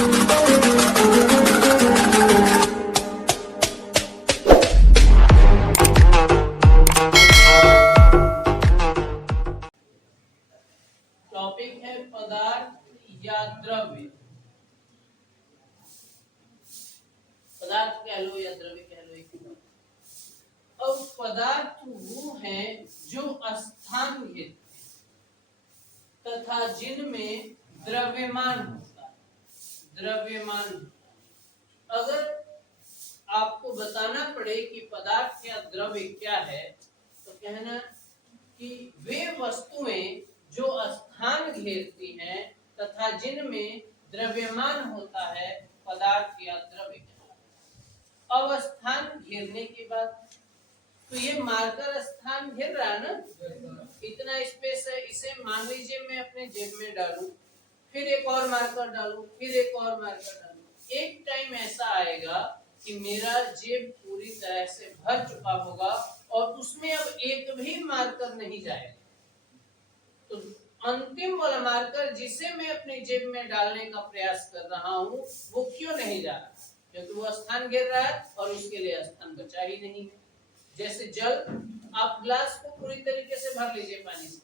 Topic है पदार्थ या द्रव्य। पदार्थ कह लो या द्रव्य कह लो, एक ही। अब पदार्थ वो है जो स्थान घेरते तथा जिनमें द्रव्यमान होता है। द्रव्यमान, अगर आपको बताना पड़े कि पदार्थ या द्रव्य क्या है तो कहना कि वे वस्तुएं जो स्थान घेरती हैं तथा जिनमें द्रव्यमान होता है, पदार्थ या द्रव्य। अब स्थान घेरने के बाद तो ये मार्कर स्थान घेर रहा है ना, इतना स्पेस है, इसे मान लीजिए मैं अपने जेब में डालूं, फिर एक और मार्कर डालूं, फिर एक और मार्कर डालूं। एक टाइम ऐसा आएगा कि मेरा जेब पूरी तरह से भर चुका होगा और उसमें अब एक भी मार्कर नहीं जाएगा। तो अंतिम वाला मार्कर जिसे मैं अपनी जेब में डालने का प्रयास कर रहा हूँ वो क्यों नहीं जा रहा? क्योंकि वो स्थान घेर रहा है और उसके लिए स्थान बचा ही नहीं है। जैसे जल, आप ग्लास को पूरी तरीके से भर लीजिए पानी से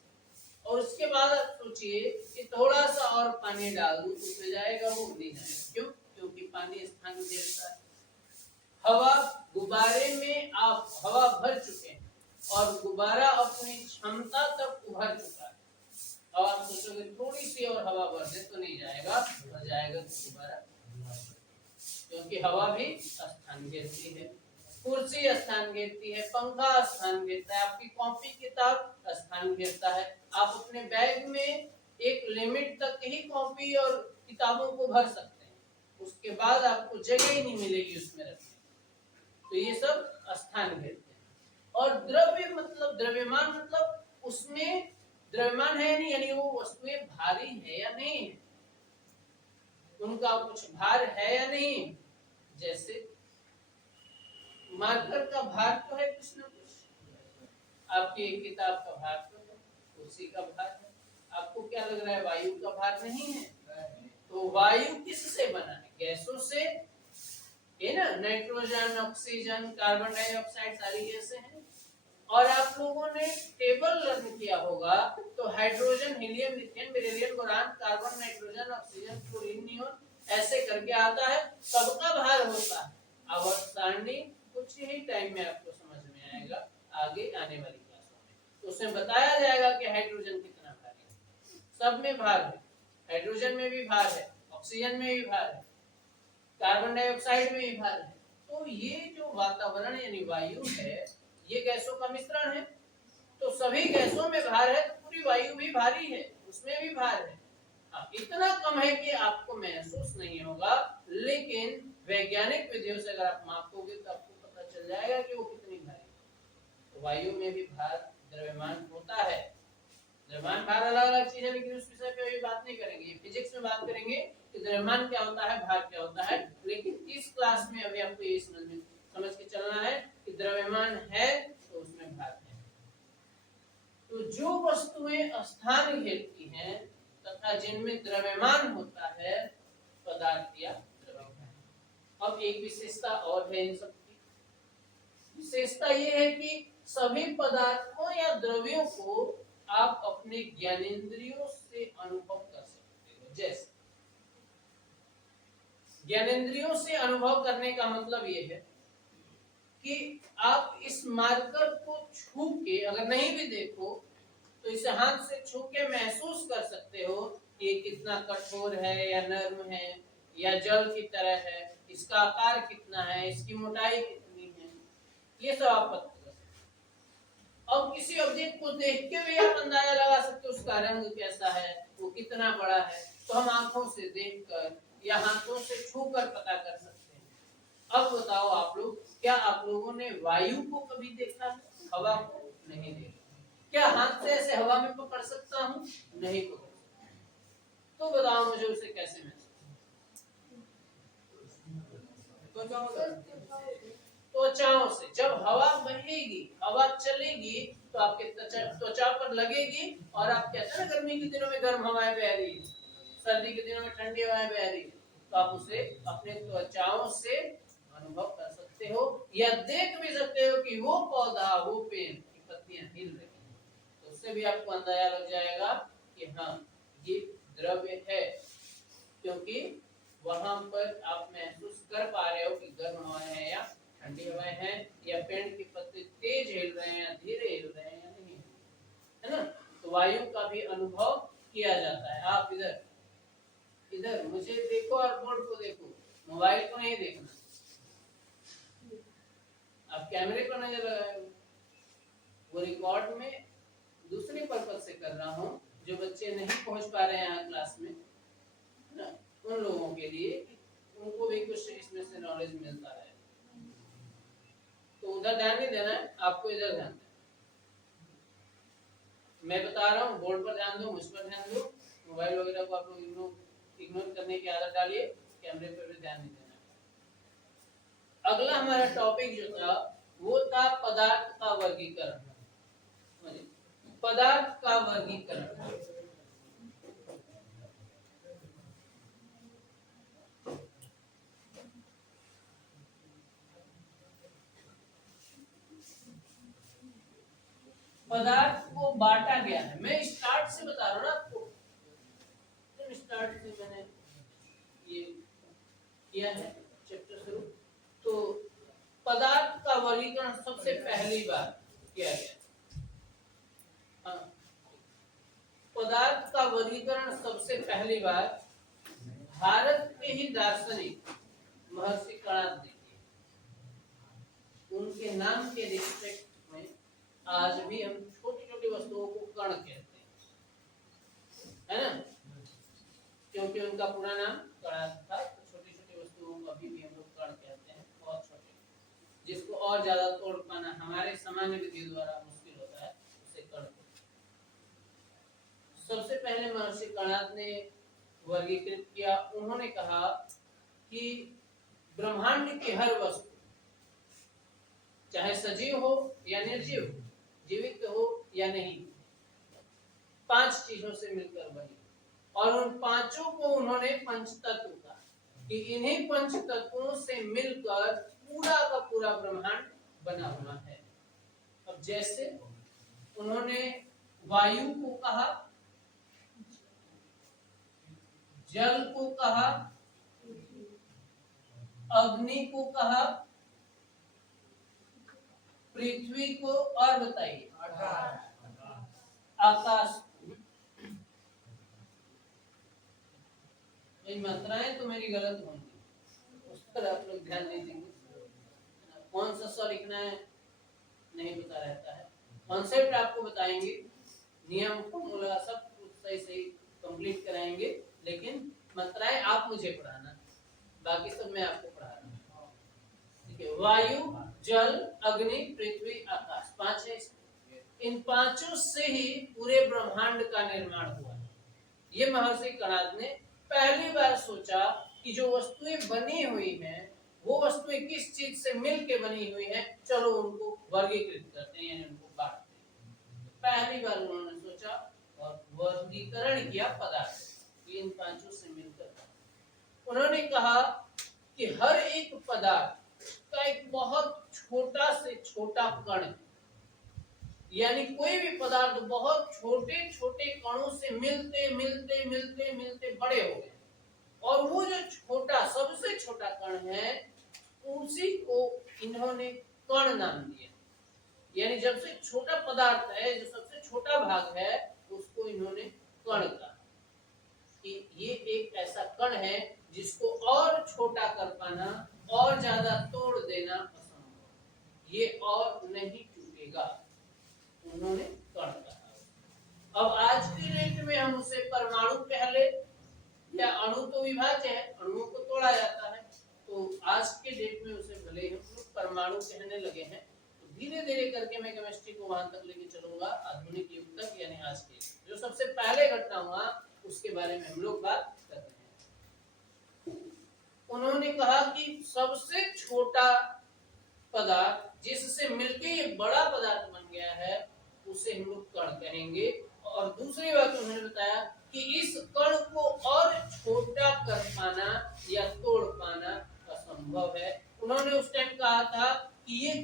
और उसके बाद आप सोचिए कि थोड़ा सा और पानी डाल दूं उसमें जाएगा, वो नहीं जाएगा। क्यों? क्योंकि पानी स्थान घेरता है। हवा, गुब्बारे में आप हवा भर चुके हैं और गुब्बारा अपनी क्षमता तक उभर चुका है। अब आप सोचोगे थोड़ी सी और हवा भर दे तो नहीं जाएगा, भर जाएगा तो गुब्बारा, क्योंकि हवा भी स्थान घेरती है। कुर्सी स्थान घेरती है, पंखा स्थान घेरता है, आपकी कॉपी किताब स्थान घेरता है। आप अपने बैग में एक लिमिट तक ही कॉपी और किताबों को भर सकते हैं, उसके बाद आपको जगह ही नहीं मिलेगी उसमें रखने। तो ये सब स्थान घेरते हैं। और द्रव्य मतलब द्रव्यमान, मतलब उसमें द्रव्यमान है नहीं, यानी वो वस्तुएं भारी है या नहीं है, उनका कुछ भार है या नहीं। जैसे मार्कर का भार तो है कुछ ना कुछ, आपकी एक किताब का भार तो है, कुर्सी का भार है। आपको क्या लग रहा है वायु का भार नहीं है? तो वायु किससे बना है? गैसों से, है ना, नाइट्रोजन, ऑक्सीजन, कार्बन डाइऑक्साइड, सारी गैसें हैं। और आप लोगों ने टेबल लर्न किया होगा तो hydrogen, helium, lithium, beryllium, boron, carbon, nitrogen, oxygen, fluorine, neon ऐसे करके आता है, सबका भार होता है। अब सारणी कुछ ही टाइम में आपको समझ में आएगा, आगे आने वाली क्लासों में तो उसमें बताया जाएगा कि हाइड्रोजन कितना भारी है। सब में भार है, हाइड्रोजन में भी भार है, ऑक्सीजन में भी भार है, कार्बन डाइऑक्साइड में भी भार है। तो ये जो वातावरण यानी वायु है, ये गैसों का मिश्रण है। तो सभी गैसों में भार है, तो पूरी वायु भी भारी है, उसमें भी भार है। हाँ, इतना कम है कि आपको महसूस नहीं होगा, लेकिन वैज्ञानिक विधियों से अगर आप मापोगे तो आपको पता चल जाएगा कि वो कितनी भारी है। तो वायु में भी भार, द्रव्यमान होता है। द्रव्यमान भार अलग अलग चीज है, लेकिन उस विषय पे अभी बात नहीं करेंगे। फिजिक्स में बात करेंगे कि द्रव्यमान क्या होता है, भार क्या होता है। लेकिन इस क्लास में अभी आपको ये समझ के चलना है कि द्रव्यमान है तो उसमें भार है। तो जो वस्तुएं स्थान घेरती हैं तथा जिनमें द्रव्यमान होता है, पदार्थ या द्रव्य। अब एक विशेषता और है इन सब की। विशेषता ये है कि सभी पदार्थों या द्रव्यों को आप अपने ज्ञानेंद्रियों से अनुभव कर सकते हो। जैसे ज्ञानेंद्रियों से अनुभव करने का मतलब ये है कि आप इस मार्कर को छू के, अगर नहीं भी देखो तो इसे हाथ से छू के महसूस कर सकते हो कि ये कितना कठोर है या नर्म है या जल की तरह है, इसका आकार कितना है, इसकी मोटाई कितनी है, ये सब आप पता कर सकते हो। अब किसी ऑब्जेक्ट को देख के भी आप अंदाजा लगा सकते हो उसका रंग कैसा है, वो कितना बड़ा है, तो हम आंखों से देखकर या हाथों से छूकर पता कर सकते हैं। अब बताओ आप लोग, क्या आप लोगों ने वायु को कभी देखा है? हवा को नहीं देखा। क्या हाथ से ऐसे हवा में पकड़ सकता हूँ? नहीं पकड़ सकता। तो बताओ मुझे उसे कैसे महसूस? त्वचाओं से। जब हवा बहेगी, हवा चलेगी तो आपके त्वचा पर लगेगी और आप कहते हैं ना गर्मी के दिनों में गर्म हवाएं बह रही है, सर्दी के दिनों में ठंडी हवाएं बह रही है, तो आप उसे अपने त्वचाओं से अनुभव कर सकते हो या देख भी सकते हो कि वो पौधा, वो पेड़ की पत्तियां हिल रही हैं, तो उससे भी आपको अंदाजा लग जाएगा कि हाँ ये द्रव्य है, क्योंकि वहां पर आप महसूस कर पा रहे हो कि गर्म हवाएं हैं या ठंडी हवाएं हैं, या पेड़ के पत्ते तेज हिल रहे हैं या धीरे हिल रहे हैं या नहीं, है ना। तो वायु का भी अनुभव किया जाता है। आप इधर इधर मुझे देखो और बोर्ड को देखो, मोबाइल को नहीं देखना, आप कैमरे को नजर लगाए। वो रिकॉर्ड में दूसरे पर्पज से कर रहा हूँ, जो बच्चे नहीं पहुंच पा रहे हैं यहाँ क्लास में ना, उन लोगों के लिए उनको भी कुछ इसमें से नॉलेज मिलता है। तो उधर ध्यान नहीं देना है, आपको इधर ध्यान देना। मैं बता रहा हूँ, बोर्ड पर ध्यान दो, मुझ पर ध्यान दो, मोबाइल वगैरह को आप लोग इग्नोर करने की आदत डालिए, कैमरे पर भी ध्यान नहीं देना। अगला हमारा टॉपिक जो था वो था पदार्थ का वर्गीकरण। पदार्थ का वर्गीकरण, पदार्थ को बांटा गया है। मैं स्टार्ट से बता रहा हूँ ना आपको, स्टार्ट से मैंने ये किया है चैप्टर शुरू। तो पदार्थ का वर्गीकरण सबसे पहली बार किया गया। हाँ, पदार्थ का वर्गीकरण सबसे पहली बार भारत के ही दार्शनिक महर्षि कणाद ने किया। उनके नाम के रिस्पेक्ट में आज भी हम छोटी छोटी वस्तुओं को कण कहते हैं, है ना, क्योंकि उनका पूरा नाम कणाद था। तो छोटी छोटी वस्तुओं को अभी भी हम लोग कण कहते हैं, बहुत छोटे, जिसको और ज्यादा तोड़ पाना हमारे सामान्य विधि द्वारा मुश्किल होता है, उसे कण कहते हैं। सबसे पहले महर्षि कणाद ने वर्गीकृत किया। उन्होंने कहा कि ब्रह्मांड की हर वस्तु, चाहे सजीव हो या निर्जीव, जीवित हो या नहीं, 5 चीजों से मिलकर बनी। और उन पांचों को उन्होंने पंचतत्व कहा कि इन्हीं पंच तत्वों से मिलकर पूरा का पूरा ब्रह्मांड बना हुआ है। अब जैसे उन्होंने वायु को कहा, जल को कहा, अग्नि को कहा, पृथ्वी को, और बताइए आकाश। मात्राएं तो मेरी गलत होंगी, उस पर आप लोग ध्यान नहीं देंगे। कौन सा स लिखना है नहीं पता रहता है। कॉन्सेप्ट आपको बताएंगे, नियम फॉर्मूला सब कुछ सही सही कंप्लीट कराएंगे, लेकिन मात्राएं आप मुझे पढ़ाना, बाकी सब मैं आपको पढ़ा रहा हूँ। ठीक है, वायु, जल, अग्नि, पृथ्वी, आकाश, 5 है। इन पांचों से ही पूरे ब्रह्मांड का निर्माण हुआ है। ये महर्षि कणाद ने पहली बार सोचा कि जो वस्तुएं बनी हुई हैं वो वस्तुएं किस चीज से मिलकर बनी हुई हैं, चलो उनको वर्गीकृत करते हैं, यानी उनको बांटते हैं। पहली बार उन्होंने सोचा और वर्गीकरण किया पदार्थ, इन पांचों से मिलकर। उन्होंने कहा कि हर एक पदार्थ का एक बहुत छोटा से छोटा कण है, यानी कोई भी पदार्थ बहुत छोटे छोटे कणों से मिलते मिलते मिलते मिलते बड़े हो गए, और वो जो छोटा सबसे छोटा कण है उसी को इन्होंने कण नाम दिया। यानी जब से छोटा पदार्थ है, जो सबसे छोटा भाग है, उसको इन्होंने कण कहा कि ये एक ऐसा कण है जिसको और छोटा कर पाना, और ज्यादा तोड़ देना असंभव, ये और नहीं टूटेगा, उन्होंने कण कहा। अब आज की डेट में हम उसे परमाणु कह ले, या अणु तो विभाज्य है, अणुओं को तोड़ा जाता है, तो आज के डेट में उसे भले हम लोग परमाणु कहने लगे हैं। तो धीरे धीरे करके मैं केमिस्ट्री को वहां तक लेके चलूंगा, आधुनिक युग तक, यानी आज के जो सबसे पहले घटना हुआ उसके बारे में हम लोग बात कर रहे हैं। उन्होंने कहा कि सबसे छोटा पदार्थ जिससे मिलके ये बड़ा पदार्थ बन गया है उसे हम लोग कण कहेंगे। और दूसरी बात उन्होंने बताया कि इस कण को और छोटा कर पाना या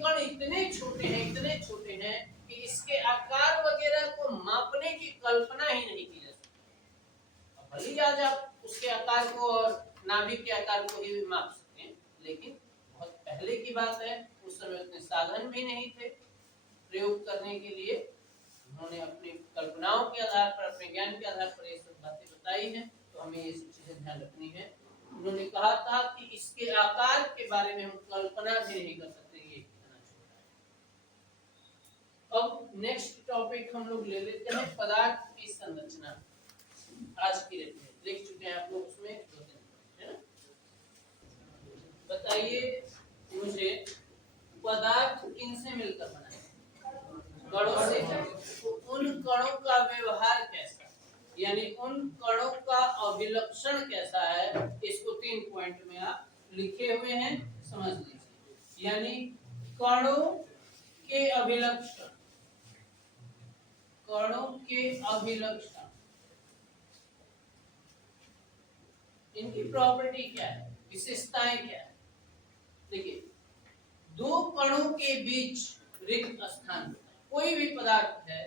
कण इतने छोटे हैं कि इसके आकार वगैरह को मापने की कल्पना ही नहीं की जा सकती। भले ही आज आप उसके आकार को और नाभिक के आकार को ही माप सकते हैं, लेकिन बहुत पहले की बात है, उस समय उतने साधन भी नहीं थे प्रयोग करने के लिए। उन्होंने अपनी कल्पनाओं के आधार पर, अपने ज्ञान के आधार पर ये सब बातें बताई हैं, तो हमें ये सब चीजें ध्यान रखनी है। उन्होंने कहा था कि इसके आकार के बारे में हम कल्पना भी नहीं कर सकते, ये कितना छोटा है। अब नेक्स्ट टॉपिक हम लोग ले लेते हैं पदार्थ की संरचना। आज की रेट में लिख चुके हैं आप लोग, उसमें 2-3 है ना। बताइए मुझे पदार्थ किनसे मिलकर बना है? कणों से। तो उन कणों का व्यवहार कैसा, यानी उन कणों का अभिलक्षण कैसा है, इसको 3 पॉइंट में आप लिखे हुए हैं, समझ लीजिए। यानी कणों के अभिलक्षण, कणों के अभिलक्षण, इनकी प्रॉपर्टी क्या है, विशेषताएं क्या है। देखिए, 2 कणों के बीच रिक्त स्थान, कोई भी पदार्थ है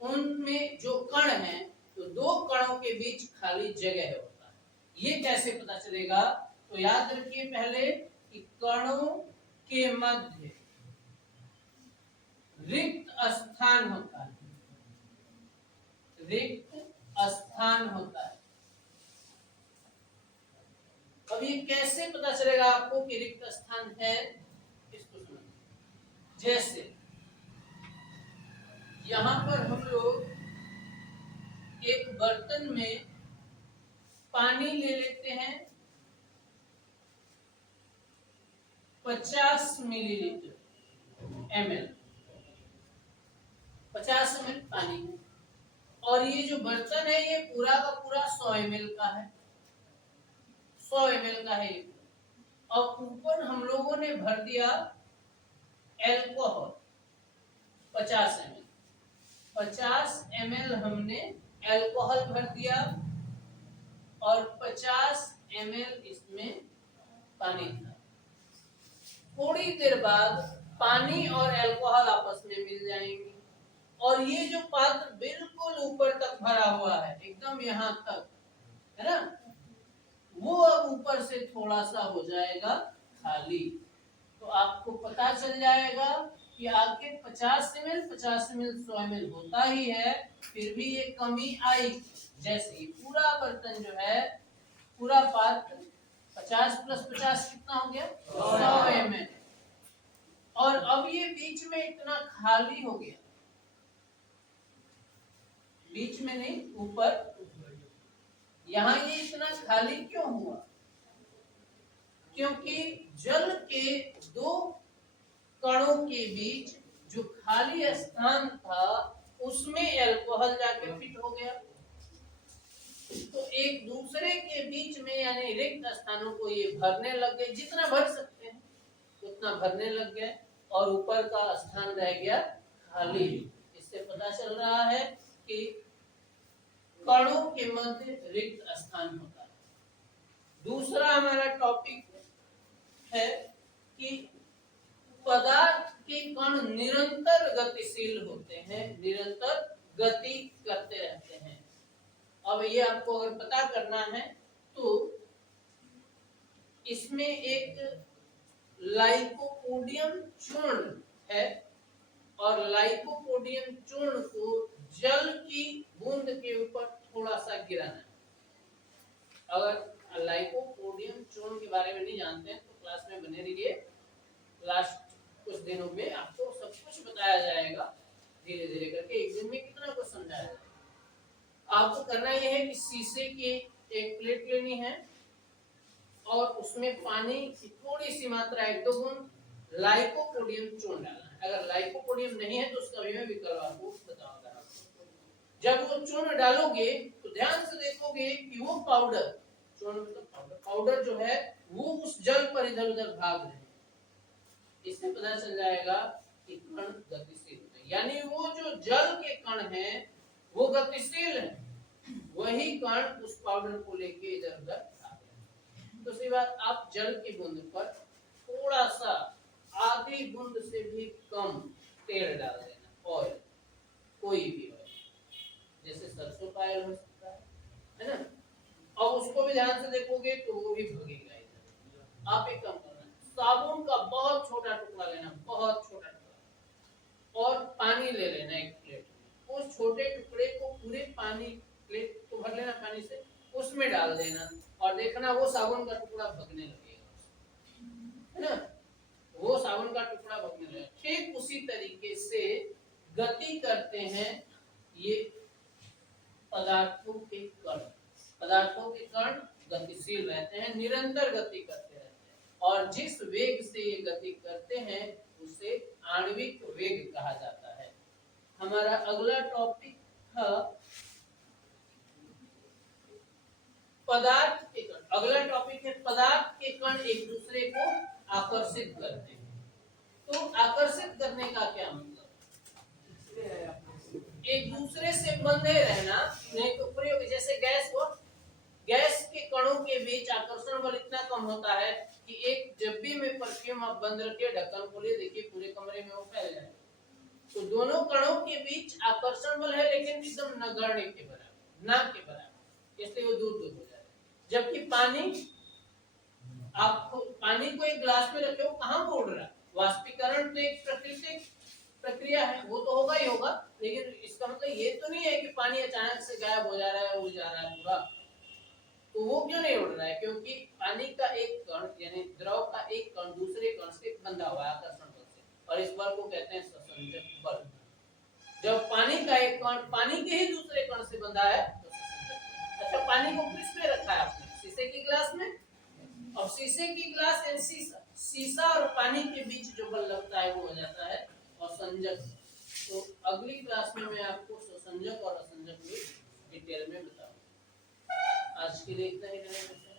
उनमें जो कण हैं, तो 2 कणों के बीच खाली जगह होता है। ये कैसे पता चलेगा? तो याद रखिए पहले कि कणों के मध्य रिक्त स्थान होता है, रिक्त स्थान होता है। अब ये कैसे पता चलेगा आपको कि रिक्त स्थान है, इसको समझिए। जैसे यहां पर हम लोग एक बर्तन में पानी ले लेते हैं 50 मिलीलीटर ml, 50 ml पानी है, और ये जो बर्तन है ये पूरा का पूरा 100 ml का है, 100 ml का है। और ऊपर हम लोगों ने भर दिया एल्कोहल 50 ml, 50 ml हमने एल्कोहल भर दिया और 50 ml इसमें पानी था। थोड़ी देर बाद पानी और एल्कोहल आपस में मिल जाएंगे, और ये जो पात्र बिल्कुल ऊपर तक भरा हुआ है, एकदम यहाँ तक है ना, वो अब ऊपर से थोड़ा सा हो जाएगा खाली। तो आपको पता चल जाएगा कि आखिर 50 ml 100 ml होता ही है, फिर भी ये कमी आई। जैसे ये पूरा बर्तन जो है, पूरा पात्र 50 + 50 कितना हो गया, 100 ml, और अब ये बीच में इतना खाली हो गया, बीच में नहीं, ऊपर। यहाँ ये इतना खाली क्यों हुआ? क्योंकि जल के 2 कणों के बीच जो खाली स्थान था उसमें एल्कोहल जाके फिट हो गया। तो एक दूसरे के बीच में यानी रिक्त स्थानों को ये भरने लग गए, जितना भर सकते हैं उतना भरने लग गए, और ऊपर का स्थान रह गया खाली। इससे पता चल रहा है कि कणों के मध्य रिक्त स्थान होता है। दूसरा हमारा टॉपिक है कि पदार्थ के कण निरंतर गतिशील होते हैं, निरंतर गति करते रहते हैं। अब ये आपको अगर पता करना है तो इसमें एक लाइकोपोडियम चूर्ण है, और लाइकोपोडियम चूर्ण को जल की बूंद के ऊपर थोड़ा सा गिराना है। अगर लाइकोपोडियम चूर्ण के बारे में नहीं जानते हैं तो क्लास में बने रहिए, लास्ट कुछ दिनों में आपको सब कुछ बताया जाएगा, धीरे धीरे करके। एक दिन में कितना कुछ समझाया जाएगा। आपको करना यह है कि शीशे की एक प्लेट लेनी है, और उसमें पानी की थोड़ी सी मात्रा 1-2 बूंद लाइकोपोडियम चूर्ण डालना है। अगर लाइकोपोडियम नहीं है तो उसका भी मैं विकल्प आपको बताऊंगा। जब वो चूर्ण डालोगे तो ध्यान से देखोगे कि वो पाउडर, चूर्ण मतलब पाउडर जो है वो उस जल पर इधर उधर भाग रहे हैं। इससे पता चल जाएगा कि कण गतिशील है, यानी वो जो जल के कण हैं वो गतिशील है, वही कण उस पाउडर को लेके इधर उधर भाग रहे हैं। दूसरी बात, आप जल की बूंद पर थोड़ा सा आधे आधी बूंद से भी कम तेल डाल देना, ऑयल, कोई भी ऑयल, जैसे सरसों का ऑयल हो सकता है ना। और उसको भी ध्यान से देखोगे तो वो भी भगेगा इधर। आप एक काम करना, साबुन का बहुत छोटा टुकड़ा लेना, बहुत छोटा टुकड़ा, और पानी ले लेना एक प्लेट में, उस छोटे टुकड़े को पूरे पानी, प्लेट को भर लेना पानी से, उसमें डाल देना और देखना वो साबुन का टुकड़ा भगने लगेगा, है ना, वो साबुन का टुकड़ा भगने लगेगा। ठीक उसी तरीके से गति करते हैं ये पदार्थों के कण। पदार्थों के कण गतिशील रहते हैं, निरंतर गति करते रहते हैं, और जिस वेग से ये गति करते हैं उसे आणविक वेग कहा जाता है। हमारा अगला टॉपिक था पदार्थ के कण। अगला टॉपिक है पदार्थ के कण एक दूसरे को आकर्षित करते हैं। तो आकर्षित करने का क्या मतलब? एक दूसरे से बंधे रहना, नहीं तो प्रयोग, जैसे गैस हो, गैस के कणों के बीच आकर्षण बल इतना कम होता है कि एक जब्बी में परफ्यूम आप बंद रखिए, ढक्कन खोलिए, देखिए पूरे कमरे में वो फैल जाएगा। तो दोनों कणों के बीच आकर्षण बल है, लेकिन एकदम नगण्य के बराबर, ना के बराबर, इसलिए वो दूर दूर हो जाता है। जबकि पानी, आप पानी को एक ग्लास में रखे हो, कहाँ उड़ रहा है? वाष्पीकरण तो एक प्राकृतिक प्रक्रिया है, वो तो होगा ही होगा, लेकिन इसका मतलब ये तो नहीं है कि पानी अचानक से गायब हो जा रहा है, उड़ जा रहा है पूरा। तो वो क्यों नहीं उड़ रहा है? क्योंकि पानी का एक कण, यानी द्रव का एक कण दूसरे कण से बंधा हुआ है आकर्षण बल से, और इस बल को कहते हैं ससंजक बल। जब पानी का एक कण पानी के ही दूसरे कण से बंधा है तो ससंजक। अच्छा, पानी को किस में रखा है आपने? शीशे की ग्लास में। और शीशे की ग्लास एंड शीशा और पानी के बीच जो बल लगता है वो हो जाता है असंजक। तो अगली क्लास में मैं आपको ससंजक और असंजक डिटेल में बताऊंगा। आज के लिए इतना ही रहेगा।